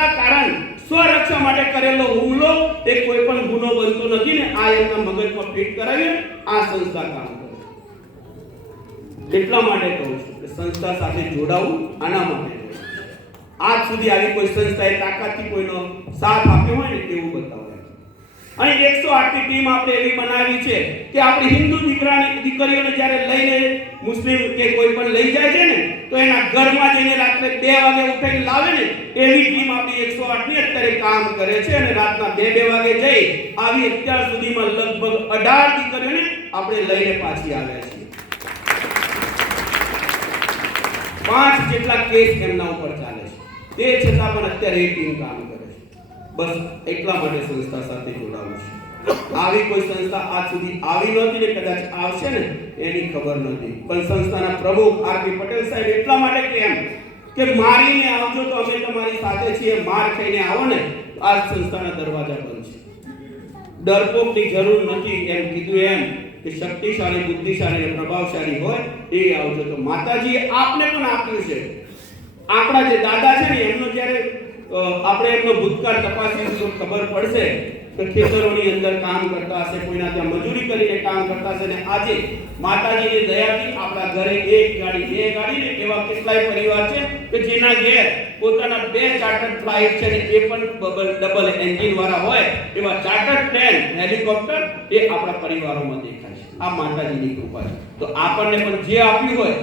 સત્તા કારણ સ્વરક્ષા માટે કરેલો હુમલો એ કોઈ પણ ગુનો બનતો નથી ને આ એમના મગજમાં ફિટ કરાવીને આ સંસ્થા કામ કરે. એટલા માટે કહું છું કે સંસ્થા સાથે જોડાવું આના માટે. આજ સુધી આવી કોઈ સંસ્થાએ તાકાતથી કોઈનો સાથ આપ્યો હોય ને તેવું બતાવો. અહીં 108 ની ટીમ આપણે એવી બનાવી છે કે આપણી હિન્દુ દીકરીઓને જ્યારે લઈને મુસ્લિમ કે કોઈ પણ લઈ જાય છે ને તો એના ઘરમાં જઈને રાત્રે 2 વાગે ઉઠીને લાવે ને એવી ટીમ આપણી 108 ની અત્યારે કામ કરે છે અને રાતના 2 વાગે જઈ આવી અત્યાર સુધીમાં લગભગ 18 દીકરીઓને આપણે લઈને પાછી આવ્યા છીએ. 5 જેટલા કેસ એમના ઉપર ચાલે છે તે છતાં પણ અત્યારે એ ટીમ કામ કરે છે. બસ એટલા માટે સંસ્થા સાથે જોડાવું છું. આવી કોઈ સંસ્થા આજ સુધી આવી નહોતી ને કદાચ આવશે ને એની ખબર નથી. પણ સંસ્થાના પ્રમુખ આરપી પટેલ સાહેબ એટલા માટે કેમ કે મારીને આવજો તો અમે તમારી સાથે છીએ, માર ખાઈને આવો ને આ સંસ્થાના દરવાજા બંધ છે. ડરપોકની જરૂર નથી એમ કીધું એમ કે શક્તિશાળી, બુદ્ધિશાળી અને પ્રભાવશાળી હોય એ આવજો. તો માતાજીએ આપને પણ આપ્યું છે. આપણા જે દાદા છે ને એમનો જ્યારે આપણે એમનો ભૂતકાળ તપાસીશું તો ખબર પડશે કે ખેતરોની અંદર કામ કરતા હશે, કોઈના ત્યાં મજૂરી કરીને કામ કરતા હશે ને આજે માતાજીની દયાથી આપણા ઘરે 1 ગાડી 2 ગાડી ને એવા કેટલાય પરિવાર છે કે જેના ઘેર પોતાના 2 ચાર્ટર્ડ ફ્લાઇટ છે ને એ પણ ડબલ એન્જિન વાળા હોય એવા ચાર્ટર્ડ પ્લેન, હેલિકોપ્ટર એ આપણા પરિવારોમાં દેખાય છે. આ માતાજીની કૃપા છે. તો આપણને પણ જે આપ્યું હોય